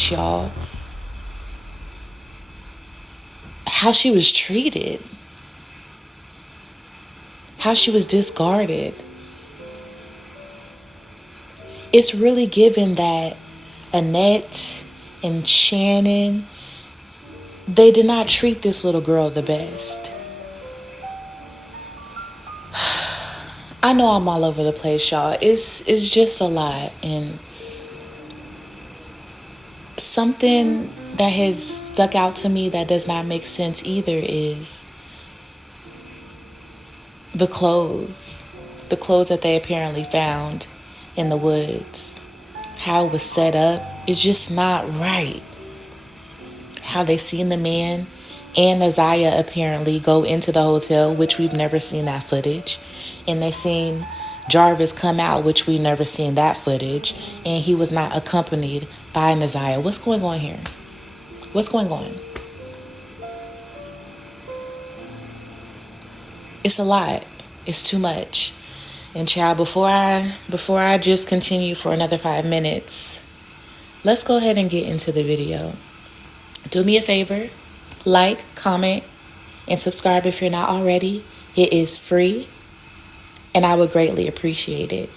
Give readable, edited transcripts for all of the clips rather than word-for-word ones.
much, y'all. How she was treated. How she was discarded. It's really given that Annette and Shannon, they did not treat this little girl the best. I know I'm all over the place, y'all. It's just a lot. And something that has stuck out to me that does not make sense either is the clothes. The clothes that they apparently found in the woods. How it was set up is just not right. How they seen the man and Isaiah apparently go into the hotel, which we've never seen that footage. And they seen Jarvis come out, which we've never seen that footage. And he was not accompanied by Isaiah. What's going on here? What's going on? It's a lot. It's too much. And child, before I just continue for another 5 minutes, let's go ahead and get into the video. Do me a favor, like, comment, and subscribe if you're not already. It is free, and I would greatly appreciate it.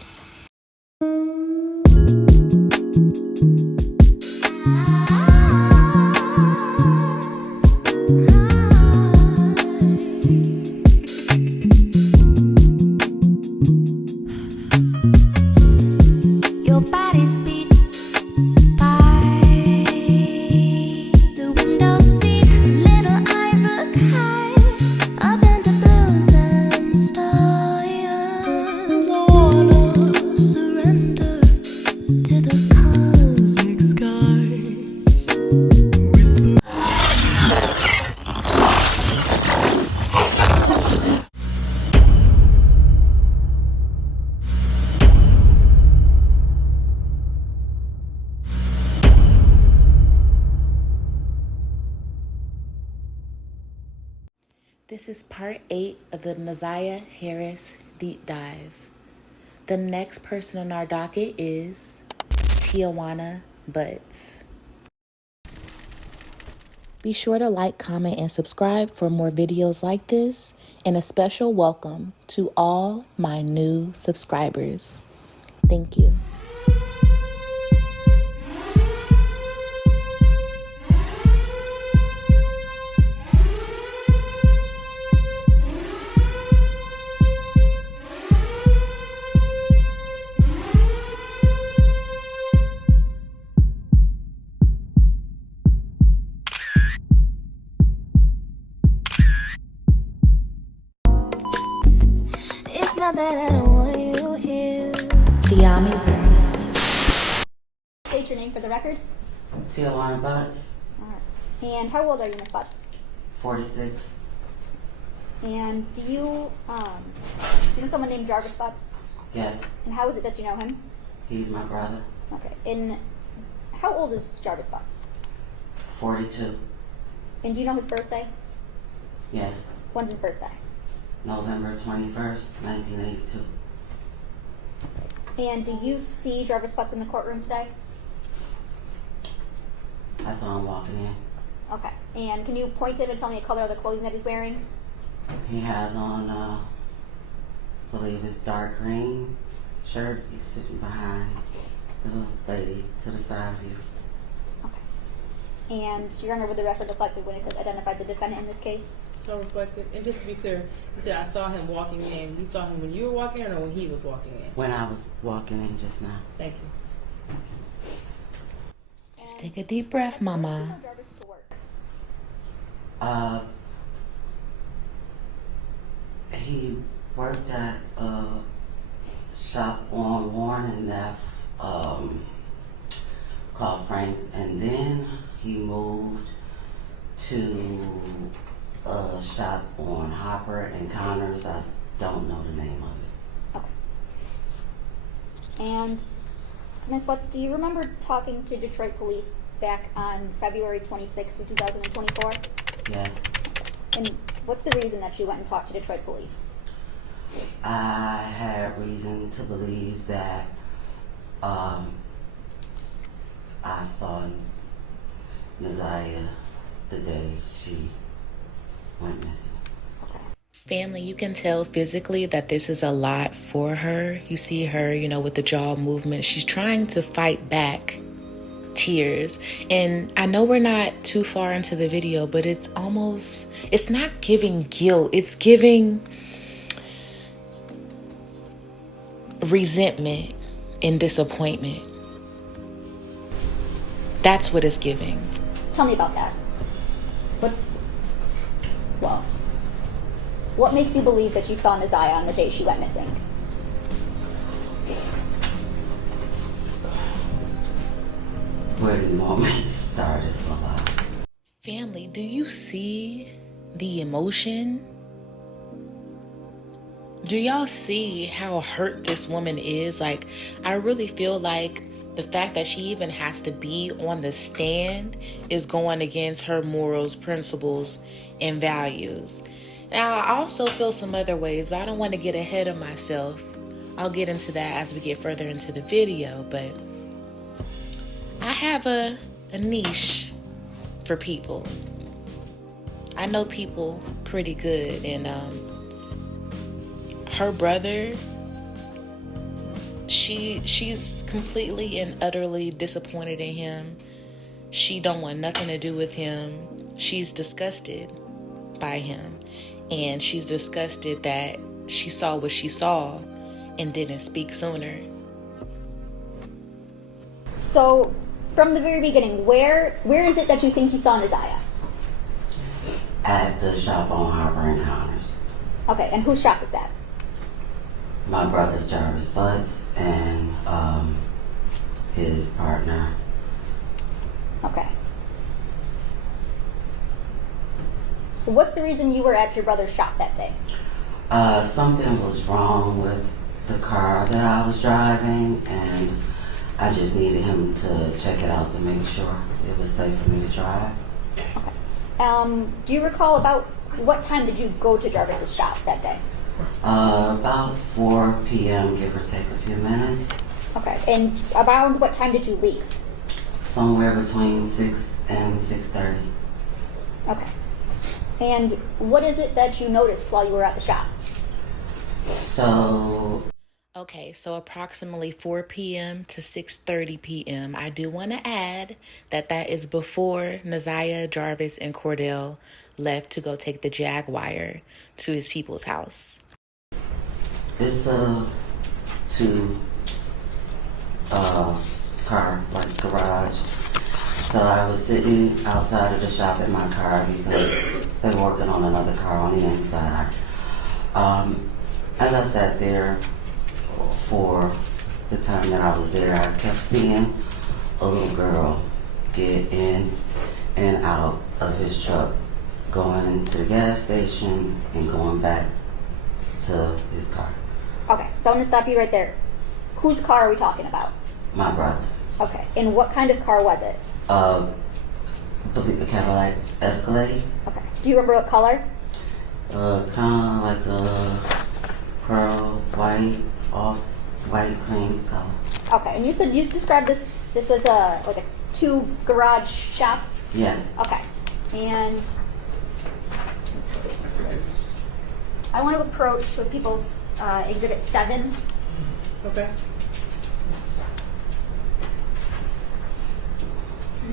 This is part 8 of the Naziah Harris deep dive. The next person on our docket is Tijuana Butts. Be sure to like, comment, and subscribe for more videos like this, and a special welcome to all my new subscribers. Thank you. Not that I don't want you here. Diami Verse. State your name for the record. Tijuana Butts. Alright. And how old are you, Miss Butts? 46. And do you know someone named Jarvis Butts? Yes. And how is it that you know him? He's my brother. Okay. And how old is Jarvis Butts? 42. And do you know his birthday? Yes. When's his birthday? November 21st, 1982. And do you see Jarvis Butts in the courtroom today? I saw him walking in. Okay. And can you point to him and tell me the color of the clothing that he's wearing? He has on, I believe it's dark green shirt. He's sitting behind the lady to the side of you. Okay. And your Honor, with the record reflected when it says identified the defendant in this case? So reflected. And just to be clear, you said I saw him walking in. You saw him when you were walking in or when he was walking in? When I was walking in just now. Thank you. Just take a deep breath, mama. Jarvis to work. He worked at a shop on Warren and F called Frank's, and then he moved to a shop on Hopper and Connors. I don't know the name of it. Okay. And Ms. Butts, do you remember talking to Detroit police back on February 26, 2024? Yes. And what's the reason that you went and talked to Detroit police? I had reason to believe that I saw Naziah the day she went missing. Family, you can tell physically that this is a lot for her. You see her, with the jaw movement. She's trying to fight back tears. And I know we're not too far into the video, but it's not giving guilt. It's giving resentment and disappointment. That's what it's giving. Tell me about that. What makes you believe that you saw Naziah on the day she went missing? Where do you want me to start? It's a lot. Family, do you see the emotion? Do y'all see how hurt this woman is? Like, I really feel like the fact that she even has to be on the stand is going against her morals, principles, and values. Now, I also feel some other ways, but I don't want to get ahead of myself. I'll get into that as we get further into the video, but I have a niche for people. I know people pretty good, and her brother, she's completely and utterly disappointed in him. She don't want nothing to do with him. She's disgusted by him, and she's disgusted that she saw what she saw and didn't speak sooner. So, from the very beginning, where is it that you think you saw Naziah? At the shop on Harbor and Connors. Okay, and whose shop is that? My brother Jarvis Butts and his partner. Okay. What's the reason you were at your brother's shop that day? Something was wrong with the car that I was driving, and I just needed him to check it out to make sure it was safe for me to drive. Okay. Do you recall about what time did you go to Jarvis's shop that day? About 4 p.m., give or take a few minutes. Okay. And around what time did you leave? Somewhere between 6 and 6:30. Okay. And what is it that you noticed while you were at the shop? Okay, so approximately 4 p.m. to 6:30 p.m. I do want to add that is before Naziah, Jarvis, and Cordell left to go take the Jaguar to his people's house. It's a car, like garage. So I was sitting outside of the shop in my car because they were working on another car on the inside. As I sat there for the time that I was there, I kept seeing a little girl get in and out of his truck, going to the gas station and going back to his car. Okay, so I'm going to stop you right there. Whose car are we talking about? My brother. Okay, and what kind of car was it? I believe a Cadillac Escalade. Okay. Do you remember what color? Kind of like a pearl white, off white cream color. Okay, and you said you described this as a two garage shop? Yes. Okay. And I want to approach with people's Exhibit 7. Okay.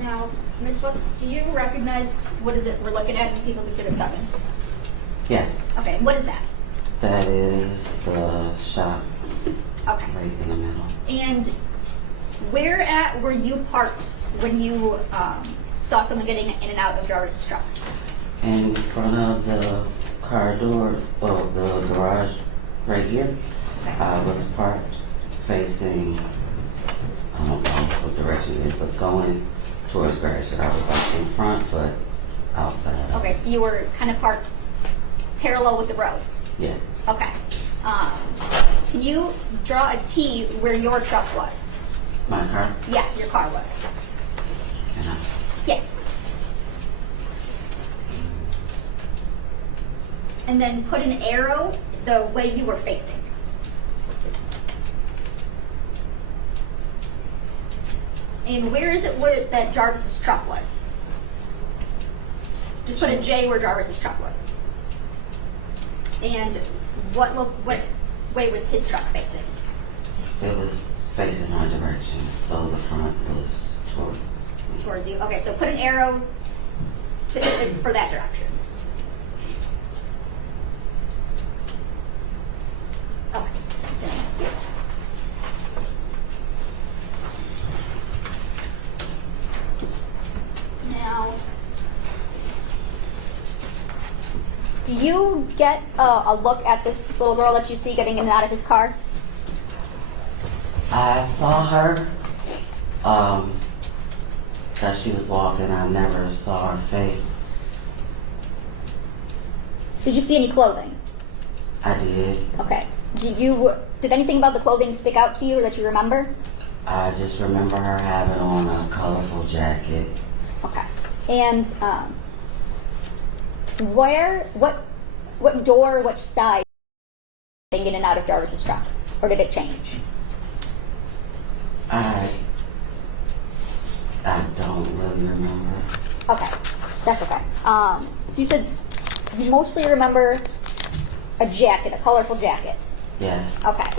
Now, Ms. Books, do you recognize what is it we're looking at in People's Exhibit 7? Yes. Okay, what is that? That is the shop Okay. right in the middle. And where at were you parked when you saw someone getting in and out of Jarvis' truck? In front of the car doors of the garage right here, I was parked facing, I don't know what direction it is, but going towards Gratiot. I was like in front, but outside. Okay, so you were kind of parked parallel with the road. Yes. Okay. Can you draw a T where your truck was? My car? Yeah, your car was. Can I? Yes. And then put an arrow the way you were facing. And where is it where that Jarvis's truck was? Just put a J where Jarvis's truck was. And what way was his truck facing? It was facing our direction, so the front was towards me. Towards you. Okay, so put an arrow for that direction. Okay. Now, do you get a look at this little girl that you see getting in and out of his car? I saw her, as she was walking. I never saw her face. Did you see any clothing? I did. Okay. Did anything about the clothing stick out to you or that you remember? I just remember her having on a colorful jacket. Okay. And what door, which side getting in and out of Jarvis's truck? Or did it change? I don't really remember. Okay. That's okay. So you said you mostly remember a jacket, a colorful jacket. Yes. Okay.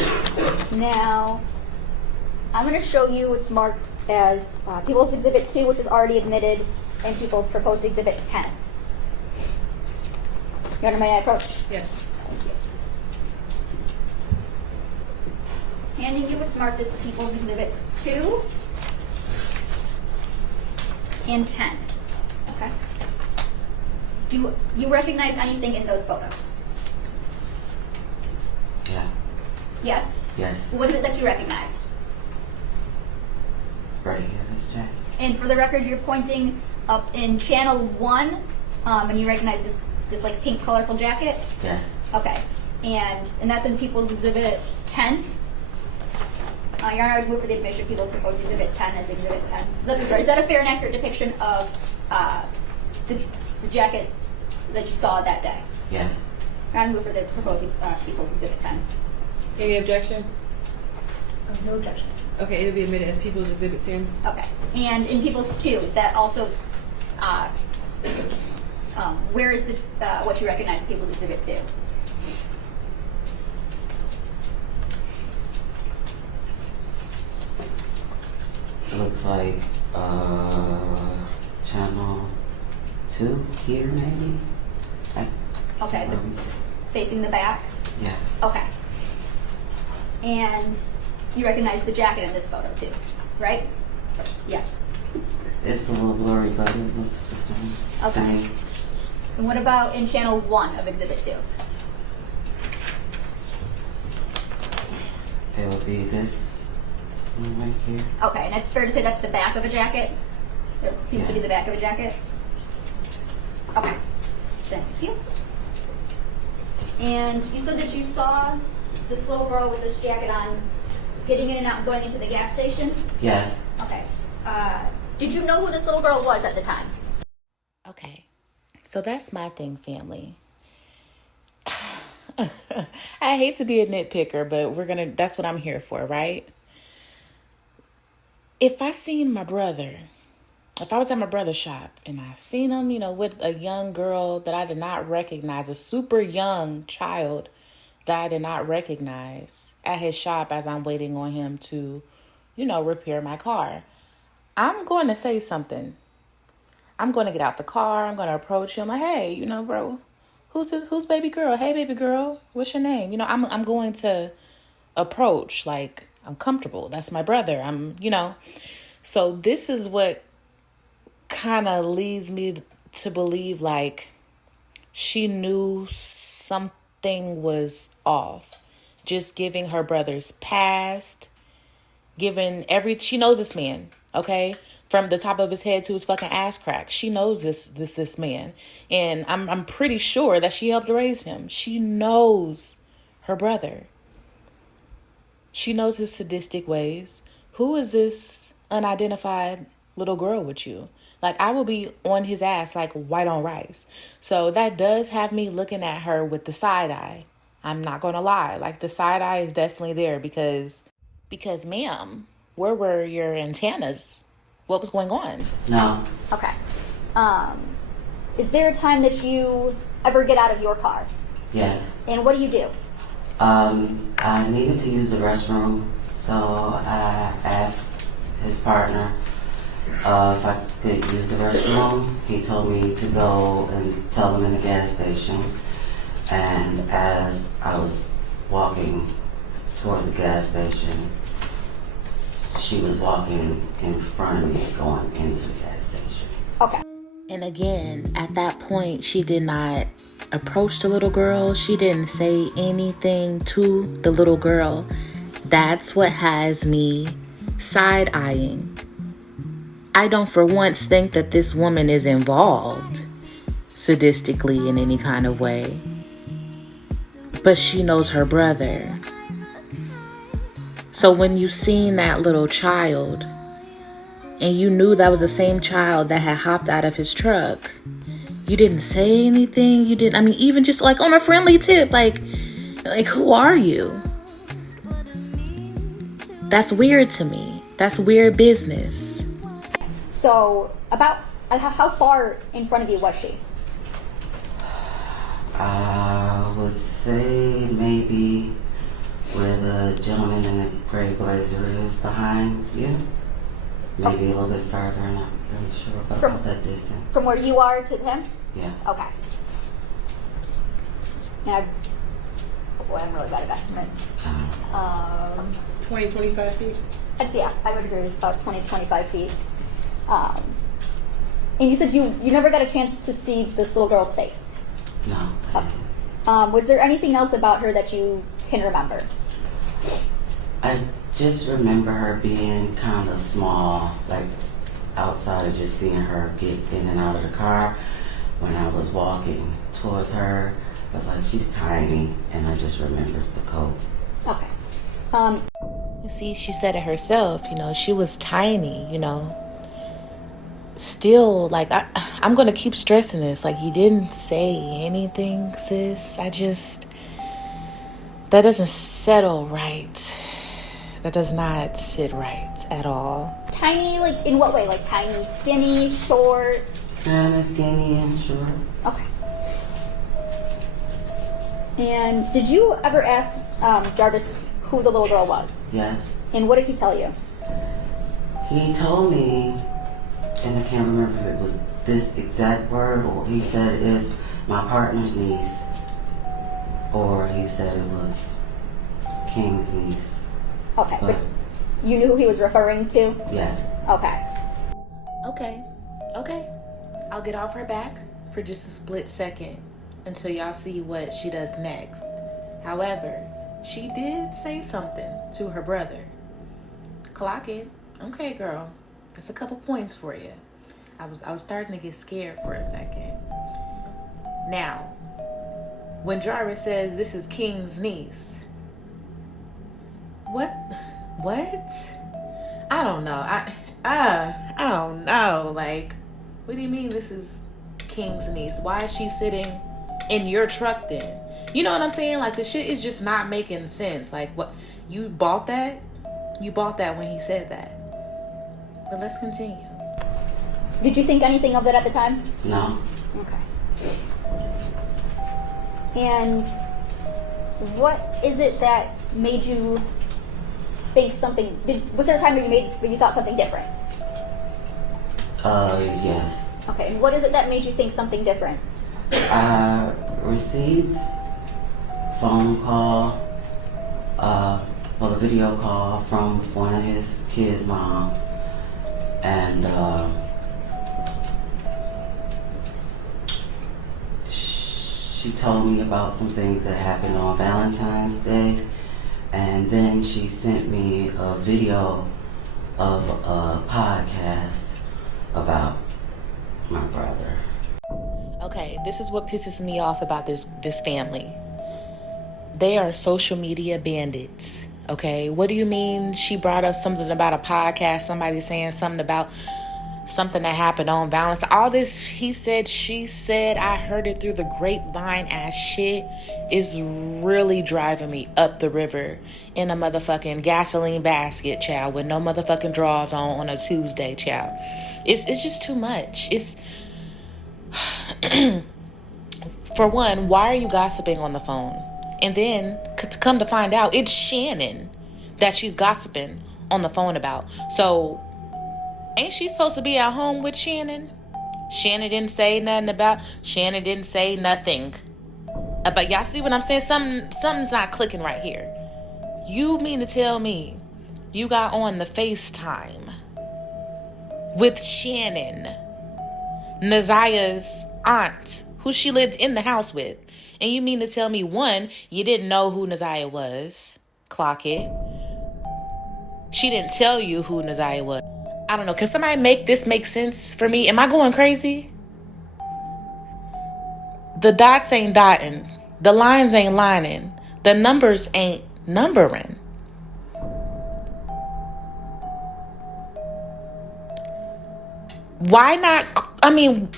Now, I'm going to show you what's marked as People's Exhibit 2, which is already admitted, and People's Proposed Exhibit 10. You understand my approach? Yes. Thank you. Handing you what's marked as People's Exhibits 2 and 10. Okay. Do you recognize anything in those photos? Yeah. Yes? Yes. What is it that you recognize? Right here, this jacket. And for the record, you're pointing up in channel 1, and you recognize this like pink colorful jacket? Yes. Okay. And that's in People's Exhibit 10? Your Honor, I would move for the admission of People's Proposed Exhibit 10 as Exhibit 10. Is that a fair and accurate depiction of the jacket that you saw that day? Yes. Your Honor, I move for the proposed People's Exhibit 10. Any objection? No objection. Okay, it'll be admitted as People's Exhibit 10. Okay. And in People's 2, is that also, where is the what you recognize as People's Exhibit 2? It looks like channel 2 here, maybe. Okay, facing the back? Yeah. Okay. And you recognize the jacket in this photo too, right? Yes. It's a little blurry, but it looks the same. Okay. Same. And what about in channel 1 of Exhibit 2? It would be this one right here. Okay, and it's fair to say that's the back of a jacket? It seems to be the back of a jacket? Okay. Thank you. And you said that you saw this little girl with this jacket on getting in and out and going into the gas station? Yes. Okay. Did you know who this little girl was at the time? Okay, so that's my thing, family. I hate to be a nitpicker, but that's what I'm here for, right? If I was at my brother's shop and I seen him, with a young girl that I did not recognize, a super young child that I did not recognize at his shop as I'm waiting on him to, repair my car, I'm going to say something. I'm going to get out the car. I'm going to approach him like, hey, bro, who's baby girl? Hey, baby girl, what's your name? I'm going to approach like I'm comfortable. That's my brother. So this is what kind of leads me to believe like she knew something was off. Just giving her brother's past, she knows this man, okay? From the top of his head to his fucking ass crack. She knows this man. And I'm pretty sure that she helped raise him. She knows her brother. She knows his sadistic ways. Who is this unidentified little girl with you? Like, I will be on his ass like white on rice. So that does have me looking at her with the side eye. I'm not going to lie. Like, the side eye is definitely there because ma'am, where were your antennas? What was going on? No. Okay. Is there a time that you ever get out of your car? Yes. And what do you do? I needed to use the restroom, so I asked his partner if I could use the restroom. He told me to go and tell them in the gas station. And as I was walking towards the gas station, she was walking in front of me going into the gas station. Okay. And again, at that point, she did not approach the little girl. She didn't say anything to the little girl. That's what has me side-eyeing. I don't for once think that this woman is involved sadistically in any kind of way. But she knows her brother. So when you seen that little child and you knew that was the same child that had hopped out of his truck, you didn't say anything. You didn't, I mean, even just like on a friendly tip, like who are you? That's weird to me. That's weird business. So, about how far in front of you was she? I would say maybe where the gentleman in the gray blazer is behind you. Maybe a little bit further, I'm not really sure about that distance. From where you are to him? Yeah. Okay. And I'm really bad at estimates. 20, 25 feet? I would agree with about 20, 25 feet. And you said you never got a chance to see this little girl's face. No. Was there anything else about her that you can remember? I just remember her being kind of small, like outside of just seeing her get in and out of the car. When I was walking towards her, I was like, she's tiny, and I just remembered the coat. Okay. You see, she said it herself, she was tiny, Still, like, I'm going to keep stressing this. Like, you didn't say anything, sis. That doesn't settle right. That does not sit right at all. Tiny, like, in what way? Like, tiny, skinny, short? Kind of skinny and short. Okay. And did you ever ask Jarvis who the little girl was? Yes. And what did he tell you? He told me, and I can't remember if it was this exact word, or he said it's my partner's niece, or he said it was King's niece. Okay, But you knew who he was referring to? yes. Okay. Okay. I'll get off her back for just a split second until y'all see what she does next. However, she did say something to her brother. Clock it. Okay, girl. That's a couple points for you. I was starting to get scared for a second. Now, when Jarvis says this is King's niece, what? I don't know. I don't know. Like, what do you mean this is King's niece? Why is she sitting in your truck then? You know what I'm saying? Like, the shit is just not making sense. Like, what? You bought that? You bought that when he said that. But let's continue. Did you think anything of it at the time? No. Okay. And what is it that made you think something? Was there a time where you thought something different? Yes. Okay. And what is it that made you think something different? I received phone call, a video call from one of his kids' mom, and she told me about some things that happened on Valentine's Day, and then she sent me a video of a podcast about my brother. Okay, this is what pisses me off about this family. They are social media bandits. Okay, what do you mean she brought up something about a podcast, somebody saying something about something that happened on Valentine's? All this he said, she said, I heard it through the grapevine ass shit is really driving me up the river in a motherfucking gasoline basket, child, with no motherfucking drawers on a Tuesday, child. It's just too much. For one, why are you gossiping on the phone? And then, to come to find out, it's Shannon that she's gossiping on the phone about. So, ain't she supposed to be at home with Shannon? Shannon didn't say nothing about... Shannon didn't say nothing. But y'all see what I'm saying? Something's not clicking right here. You mean to tell me you got on the FaceTime with Shannon, Nazia's aunt, who she lived in the house with, and you mean to tell me, one, you didn't know who Nazia was? Clock it. She didn't tell you who Nazia was. I don't know. Can somebody make this make sense for me? Am I going crazy? The dots ain't dotting. The lines ain't lining. The numbers ain't numbering. Why not? I mean,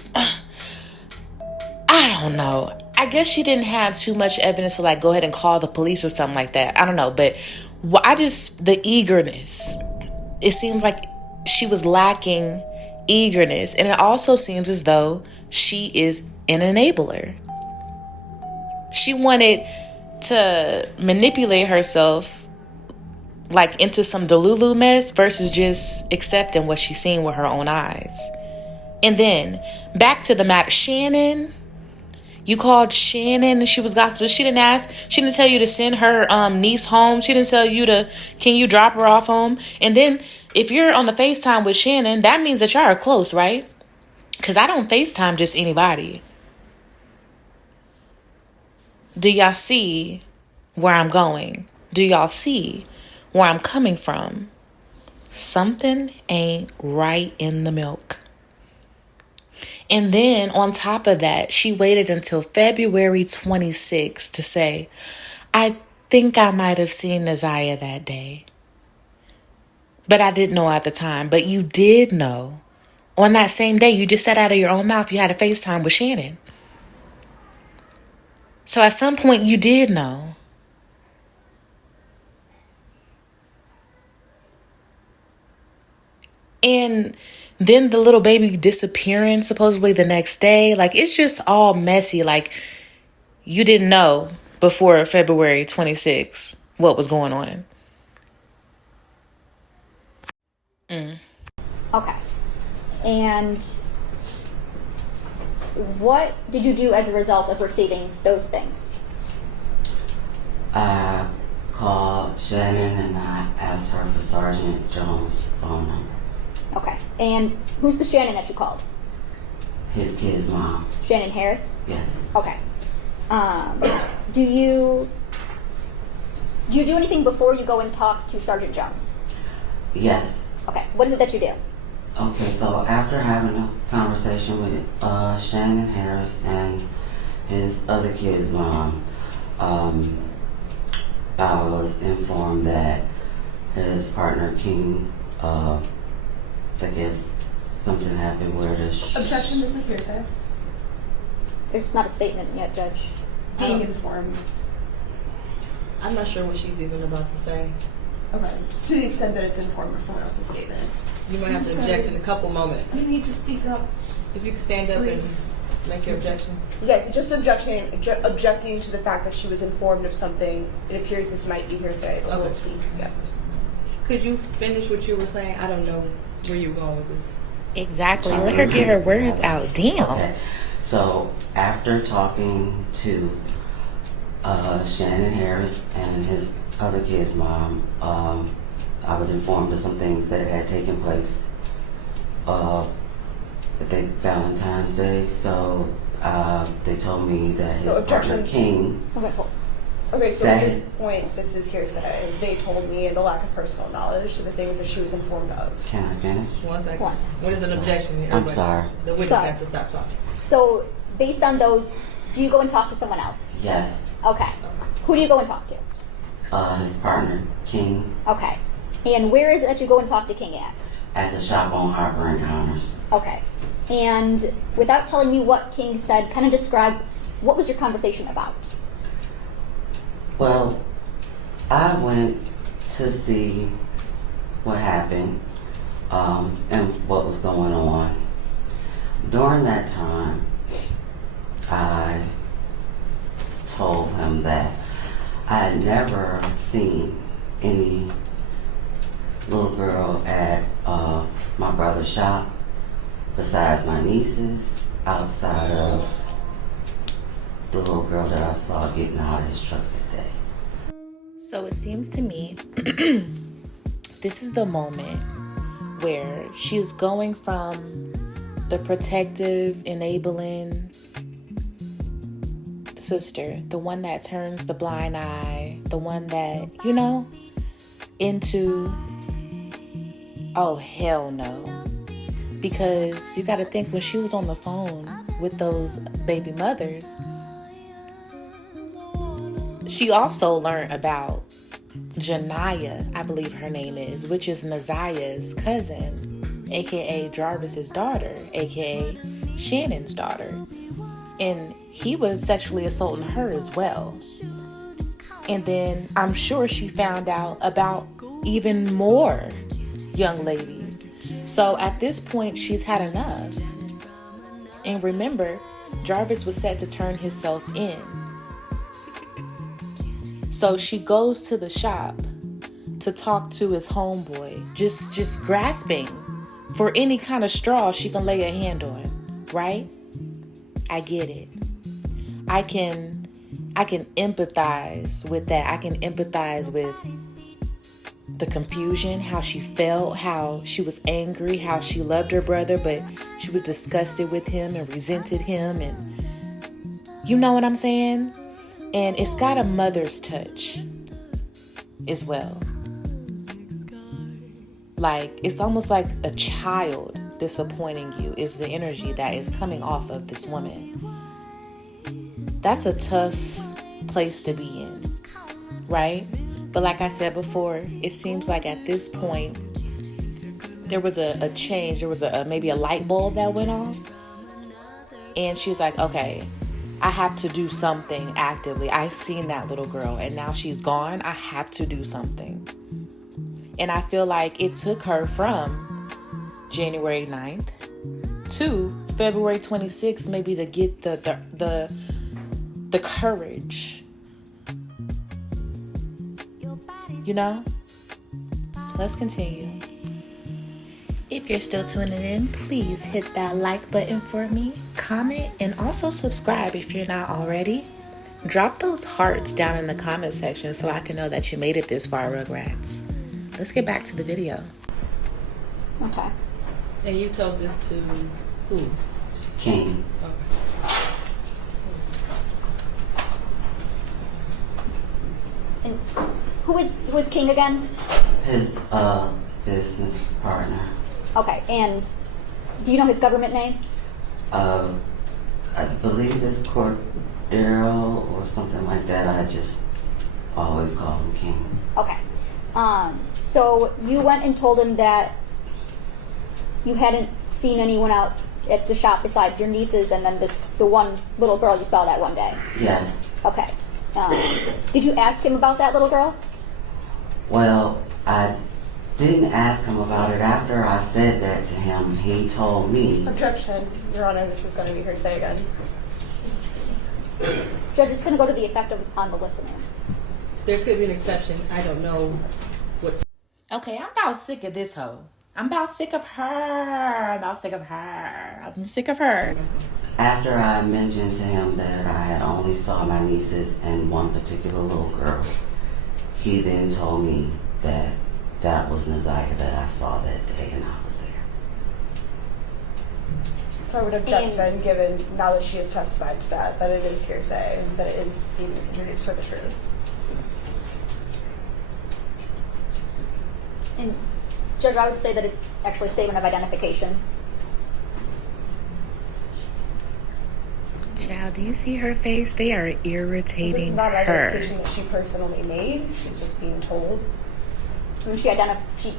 I don't know. I guess she didn't have too much evidence to like go ahead and call the police or something like that. I don't know. But the eagerness. It seems like she was lacking eagerness. And it also seems as though she is an enabler. She wanted to manipulate herself like into some Delulu mess versus just accepting what she's seen with her own eyes. And then back to the matter. Shannon, you called Shannon and she was gossiping. She didn't tell you to send her niece home. She didn't tell you can you drop her off home? And then if you're on the FaceTime with Shannon, that means that y'all are close, right? Because I don't FaceTime just anybody. Do y'all see where I'm going? Do y'all see where I'm coming from? Something ain't right in the milk. And then on top of that, she waited until February 26th to say, I think I might have seen Nazia that day. But I didn't know at the time. But you did know. On that same day, you just said out of your own mouth you had a FaceTime with Shannon. So at some point you did know. And then the little baby disappearing supposedly the next day. Like, it's just all messy. Like, you didn't know before February 26th what was going on. Okay. And what did you do as a result of receiving those things? I called Shannon and I asked her for Sergeant Jones' phone number. Okay. And who's the Shannon that you called? His kid's mom. Shannon Harris? Yes. Okay. Do you do anything before you go and talk to Sergeant Jones? Yes. Okay. What is it that you do? Okay, so after having a conversation with Shannon Harris and his other kid's mom, I was informed that his partner King, I guess something happened where the... Objection, this is hearsay. There's not a statement yet, Judge. Being informed. I'm not sure what she's even about to say. Okay, just to the extent that it's informed of someone else's statement. You might have to object in a couple moments. You need to speak up. If you could stand up Please. and make your objection. Yes, just objecting to the fact that she was informed of something. It appears this might be hearsay, but we'll see. Yeah. Could you finish what you were saying? I don't know where you were going with this. Exactly. Let her get her words out. Damn. Okay. So after talking to Shannon Harris and his other kid's mom, I was informed of some things that had taken place I think Valentine's Day. So they told me that his partner King... Okay, cool. Okay, so at this point, this is hearsay. They told me and a lack of personal knowledge to the things that she was informed of. Can I finish? 1 second. One. What is an objection? I'm Everybody- sorry. The witness Sorry. has to stop talking. So, based on those, do you go and talk to someone else? Yes. Okay. Who do you go and talk to? His partner King Okay. And where is it that you go and talk to King at? at the shop on Harper and Connors. Okay. And without telling me what King said, kind of describe what was your conversation about? Well, I went to see what happened and what was going on. During that time, I told him that I had never seen any little girl at my brother's shop besides my nieces, outside of the little girl that I saw getting out of his truck that day. So it seems to me this is the moment where she's going from the protective, enabling sister, the one that turns the blind eye, the one that, into, oh, hell no. Because you got to think, when she was on the phone with those baby mothers, she also learned about Janiyah, I believe her name is, which is Naziah's cousin, aka Jarvis's daughter, aka Shannon's daughter. And he was sexually assaulting her as well. And then I'm sure she found out about even more young ladies. So at this point, she's had enough. And remember, Jarvis was set to turn himself in. So she goes to the shop to talk to his homeboy, just grasping for any kind of straw she can lay a hand on, right? I get it. I can empathize with that. I can empathize with the confusion, how she felt, how she was angry, how she loved her brother, but she was disgusted with him and resented him, and you know what I'm saying? And it's got a mother's touch as well. Like, it's almost like a child disappointing you is the energy that is coming off of this woman. That's a tough place to be in, right? But like I said before, it seems like at this point, there was a change. There was maybe a light bulb that went off. And she was like, okay, I have to do something actively. I seen that little girl and now she's gone. I have to do something. And I feel like it took her from January 9th to February 26th maybe to get the courage. Let's continue. If you're still tuning in, please hit that like button for me, comment, and also subscribe if you're not already. Drop those hearts down in the comment section so I can know that you made it this far, Rugrats. Let's get back to the video. Okay. And you told this to who? King. Okay. And who is King again? His business partner. Okay, and do you know his government name? I believe it's Cordero or something like that. I just always call him King. Okay. So you went and told him that you hadn't seen anyone out at the shop besides your nieces and then the one little girl you saw that one day. Yes. Okay. Did you ask him about that little girl? Well, I didn't ask him about it. After I said that to him, he told me. Objection, Your Honor, this is going to be hearsay again. Judge, it's going to go to the effect on the listener. There could be an exception. I don't know what's. Okay, I'm about sick of this hoe. I'm about sick of her. I'm sick of her. After I mentioned to him that I had only saw my nieces and one particular little girl, he then told me that that was Naziah that I saw that day and I was there. So I would object then, given now that she has testified to that it is hearsay, that it is being introduced for the truth. And Judge, I would say that it's actually a statement of identification. Child, do you see her face? They are This is irritating not an her. identification that she personally made. She's just being told. I mean, she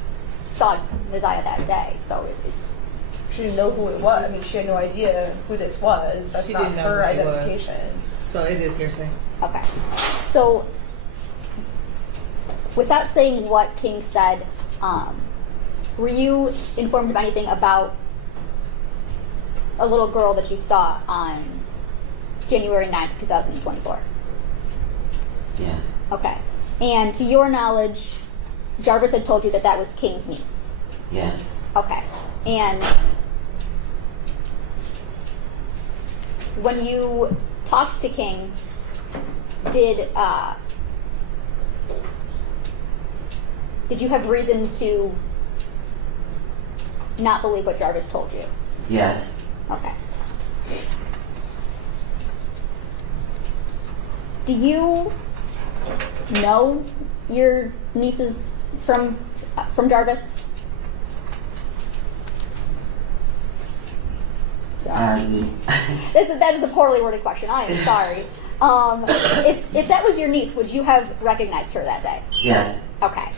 saw Naziah that day, so it's. She didn't know who it was. I mean, she had no idea who this was. That's She not didn't know her who she was. identification. So it is hearsay. Okay. So, without saying what King said, were you informed of anything about a little girl that you saw on January 9th, 2024. Yes. Okay. And to your knowledge, Jarvis had told you that that was King's niece. Yes. Okay. And when you talked to King, did you have reason to not believe what Jarvis told you? Yes. Okay. Do you know your nieces from Jarvis? Sorry. That is a poorly worded question. I am sorry. If that was your niece, would you have recognized her that day? Yes. Okay.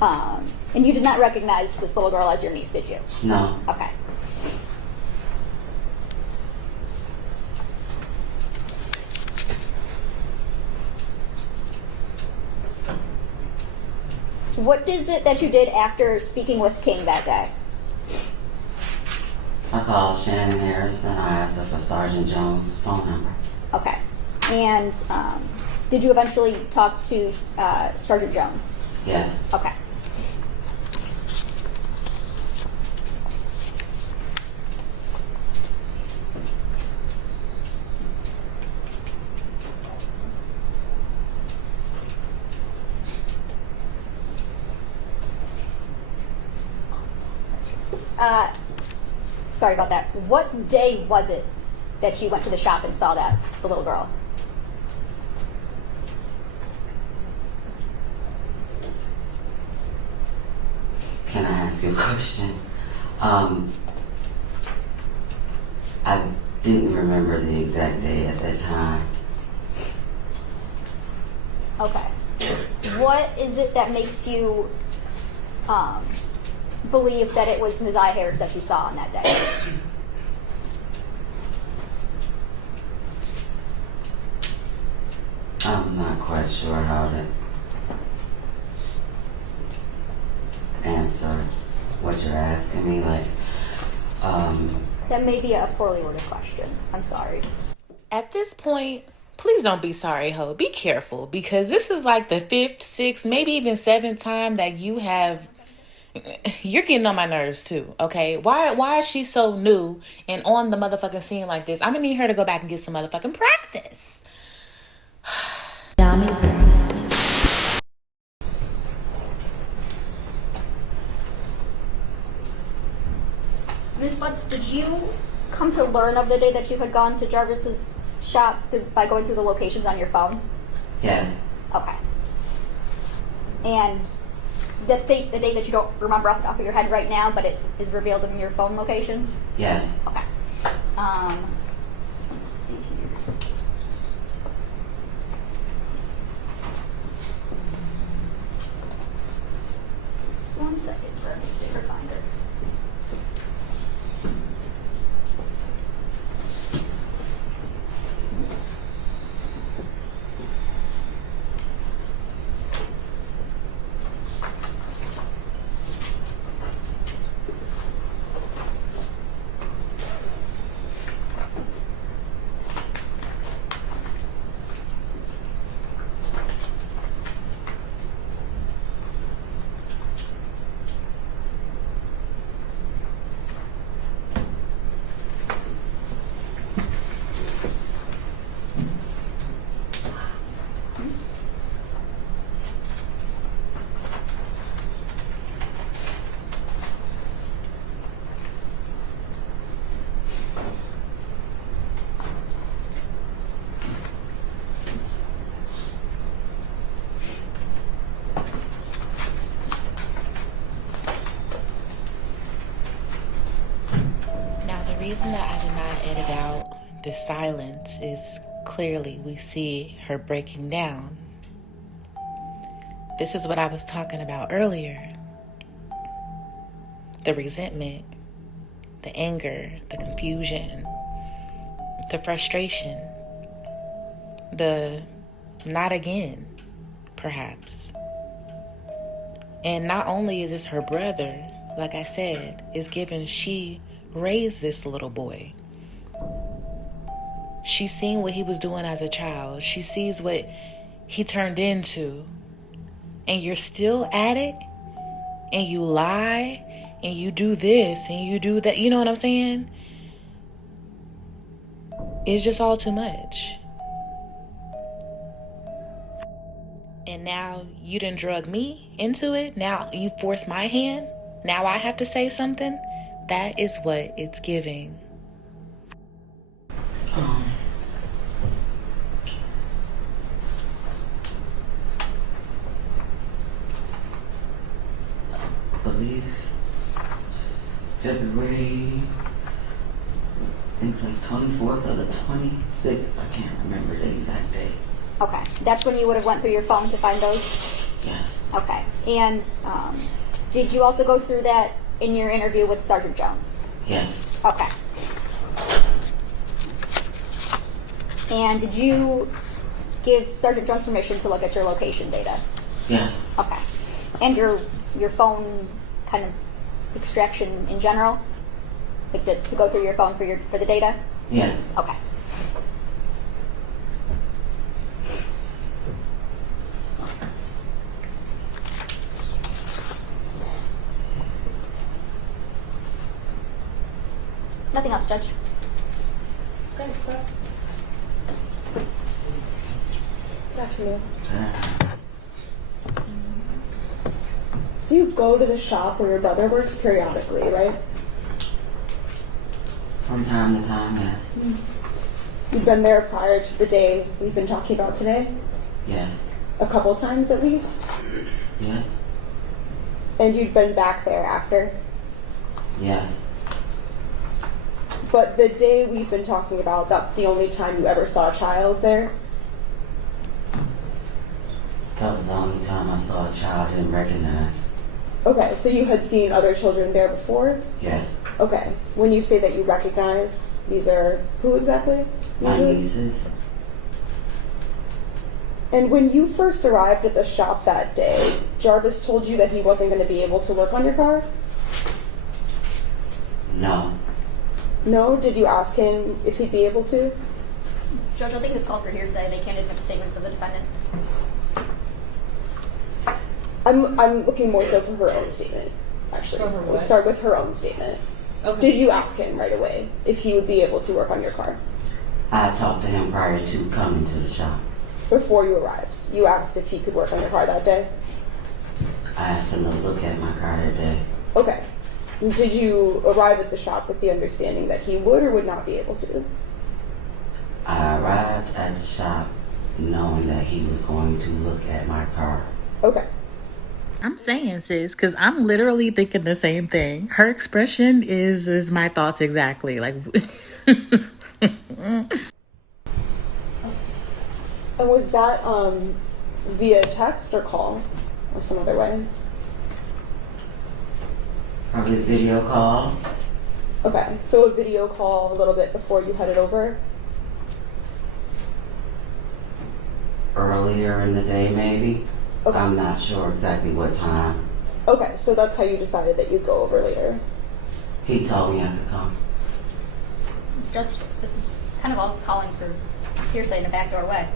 And you did not recognize this little girl as your niece, did you? No. Okay. What is it that you did after speaking with King that day? I called Shannon Harris and I asked her for Sergeant Jones' phone number. Okay. And did you eventually talk to Sergeant Jones? Yes. Okay. Sorry about that. What day was it that you went to the shop and saw the little girl? Can I ask you a question? I didn't remember the exact day at that time. Okay. What is it that makes you believe that it was Ms. Harris that you saw on that day? I'm not quite sure how to answer what you're asking me. That may be a poorly worded question. I'm sorry. At this point, please don't be sorry, ho. Be careful, because this is like the 5th, 6th, maybe even 7th time that you're getting on my nerves too, okay? Why is she so new and on the motherfucking scene like this? I'm gonna need her to go back and get some motherfucking practice. Ms. Butts, did you come to learn of the day that you had gone to Jarvis's shop by going through the locations on your phone? Yes. Okay. And that's the day that you don't remember off the top of your head right now, but it is revealed in your phone locations? Yes. Okay. Let's see here. One second for a different finder. The reason that I did not edit out the silence is clearly we see her breaking down. This is what I was talking about earlier. The resentment, the anger, the confusion, the frustration, the not again, perhaps. And not only is this her brother, like I said, is given she raised this little boy. She's seen what he was doing as a child. She sees what he turned into. And you're still at it? And you lie? And you do this and you do that? You know what I'm saying? It's just all too much. And now you done drug me into it? Now you forced my hand? Now I have to say something? That is what it's giving. I believe it's February, I think like 24th or the 26th. I can't remember the exact date. Okay. That's when you would have went through your phone to find those? Yes. Okay. And did you also go through that in your interview with Sergeant Jones? Yes. Okay. And did you give Sergeant Jones permission to look at your location data? Yes. Okay. And your phone kind of extraction in general? Like to go through your phone for the data? Yes. Okay. Nothing else, Judge. Okay, class. Good afternoon. So you go to the shop where your brother works periodically, right? From time to time, yes. You've been there prior to the day we've been talking about today? Yes. A couple times at least? Yes. And you'd been back there after? Yes. But the day we've been talking about, that's the only time you ever saw a child there? That was the only time I saw a child I didn't recognize. Okay, so you had seen other children there before? Yes. Okay. When you say that you recognize, these are who exactly? My usually? nieces. And when you first arrived at the shop that day, Jarvis told you that he wasn't going to be able to work on your car? No. No? Did you ask him if he'd be able to? Judge, I think this calls for hearsay. They can't admit statements of the defendant. I'm looking more so for her own statement, actually. For her what? Let's start with her own statement. Okay. Did you ask him right away if he would be able to work on your car I talked to him prior to coming to the shop. before you arrived? You asked if he could work on your car that day? I asked him to look at my car that day. Okay. Did you arrive at the shop with the understanding that he would or would not be able to? I arrived at the shop knowing that he was going to look at my car. Okay. I'm saying, sis, because I'm literally thinking the same thing. Her expression is my thoughts exactly. Like, And was that via text or call or some other way? Probably video call. Okay, so a video call a little bit before you headed over? Earlier in the day, maybe. Okay. I'm not sure exactly what time. Okay, so that's how you decided that you'd go over later. He told me I could come. Judge, this is kind of all calling for hearsay in a backdoor way.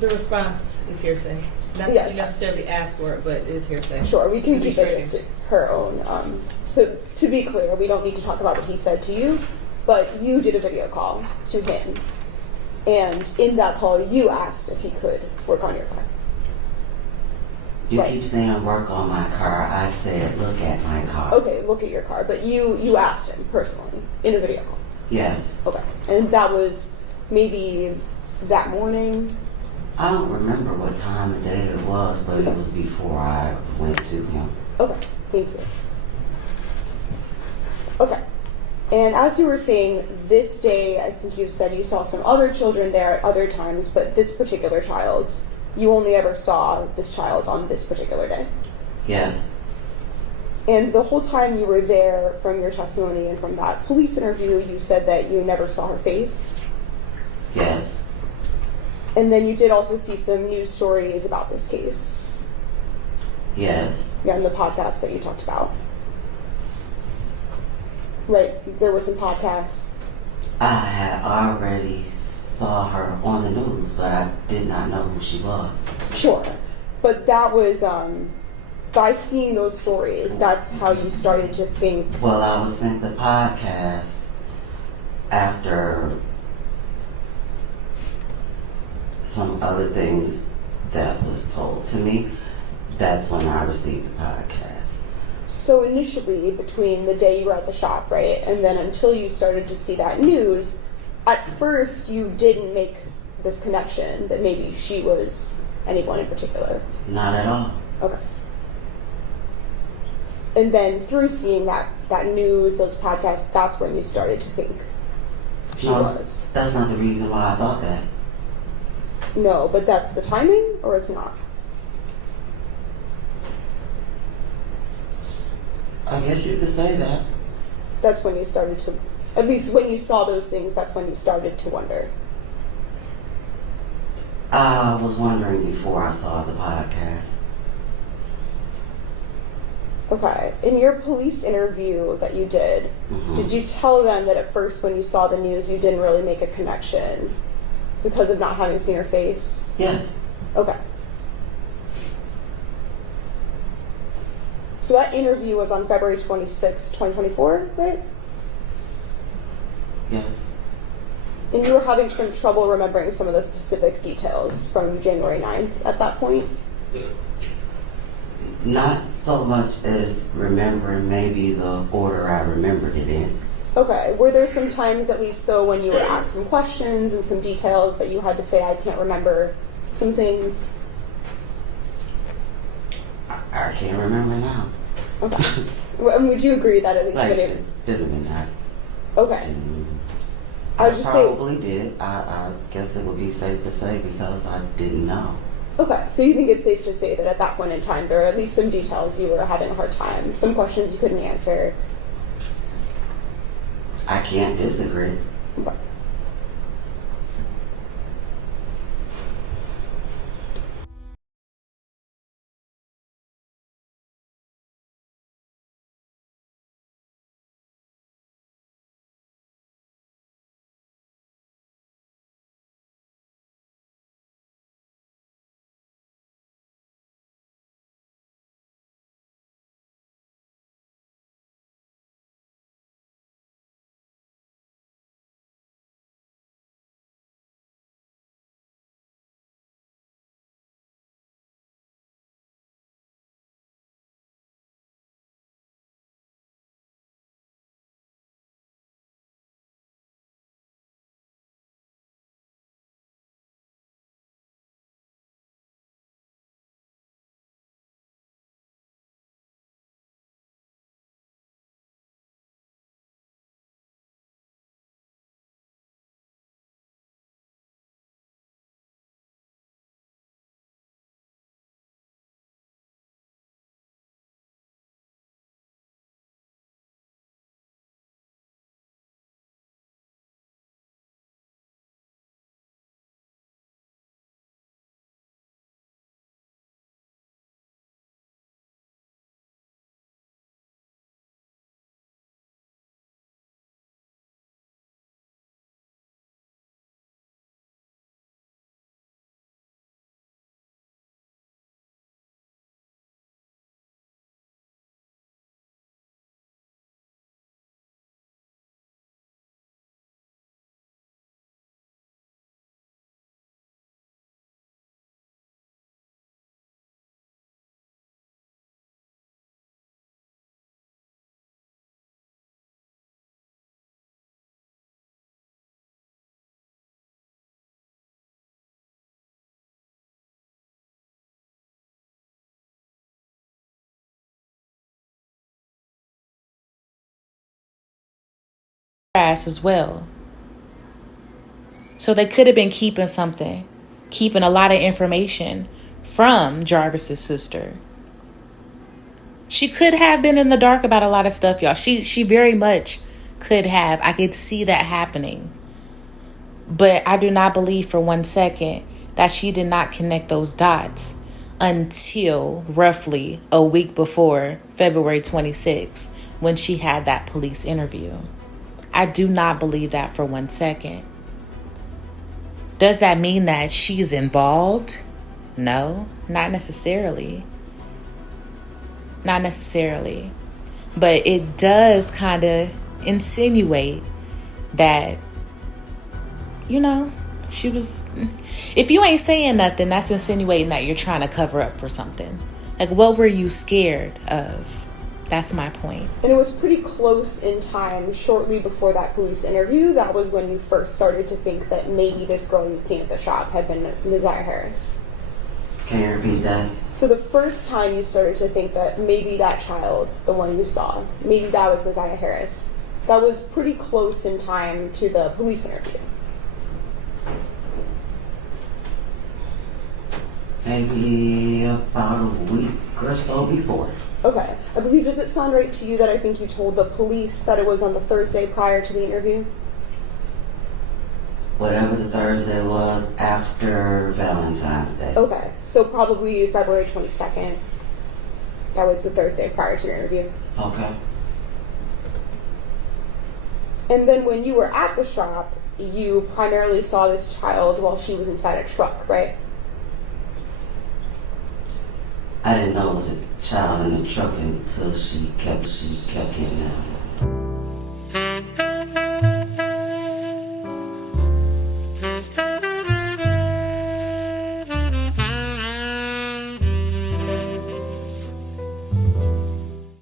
The response is hearsay. Not Yes. that you necessarily asked for it, but it's hearsay. Sure, we can Be keep it just to her own. So to be clear, we don't need to talk about what he said to you, but you did a video call to him. And in that call, you asked if he could work on your car. You Right. keep saying work on my car. I said look at my car. Okay, look at your car, but you asked him personally in a video call. Yes. Okay, and that was maybe that morning. I don't remember what time of day it was, but it was before I went to him. Okay, thank you. Okay, and as you were saying, this day, I think you said you saw some other children there at other times, but this particular child, you only ever saw this child on this particular day. Yes. And the whole time you were there, from your testimony and from that police interview, you said that you never saw her face. Yes. And then you did also see some news stories about this case. Yes. Yeah, in the podcast that you talked about. Right, there were some podcasts I had already saw her on the news, but I did not know who she was. Sure. But that was, by seeing those stories, that's how you started to think, Well, I was sent the podcast after some other things that was told to me. That's when I received the podcast. so initially, between the day you were at the shop, right, and then until you started to see that news, at first you didn't make this connection that maybe she was anyone in particular. Not at all. Okay. And then through seeing that news, those podcasts, that's when you started to think she No, was. that's not the reason why I thought that. No, but that's the timing, or it's not? I guess you could say that. That's when you started to, at least when you saw those things, that's when you started to wonder. I was wondering before I saw the podcast. Okay. In your police interview that you did, Mhm. did you tell them that at first when you saw the news you didn't really make a connection because of not having seen her face? Yes. Okay. So that interview was on February 26, 2024, right? Yes. And you were having some trouble remembering some of the specific details from January 9th at that point? Not so much as remembering maybe the order I remembered it in. Okay. Were there some times, at least though, when you were asked some questions and some details that you had to say, I can't remember some things? I can't remember now. Okay. And would you agree that at least Like, when it it did have been that. okay. I I was just saying, probably did. I guess it would be safe to say because I didn't know. okay, so you think it's safe to say that at that point in time there are at least some details you were having a hard time, some questions you couldn't answer. I can't disagree. Okay. Ass as well. So they could have been keeping something, keeping a lot of information from Jarvis's sister. She could have been in the dark about a lot of stuff, y'all. She very much could have. I could see that happening. But I do not believe for 1 second that she did not connect those dots until roughly a week before February 26th when she had that police interview. I do not believe that for 1 second. Does that mean that she's involved? No, not necessarily. Not necessarily. But it does kind of insinuate that, you know, she was... If you ain't saying nothing, that's insinuating that you're trying to cover up for something. Like, what were you scared of? That's my point. And it was pretty close in time, shortly before that police interview. That was when you first started to think that maybe this girl you'd seen at the shop had been Messiah Harris. Can you repeat that? So the first time you started to think that maybe that child, the one you saw, maybe that was Messiah Harris, that was pretty close in time to the police interview. Maybe about a week or so before. Okay. I believe, does it sound right to you that I think you told the police that it was on the Thursday prior to the interview? Whatever the Thursday was after Valentine's Day. Okay. So probably February 22nd. That was the Thursday prior to your interview. Okay. And then when you were at the shop, you primarily saw this child while she was inside a truck, right? I didn't know it was a child in the truck until she kept getting out.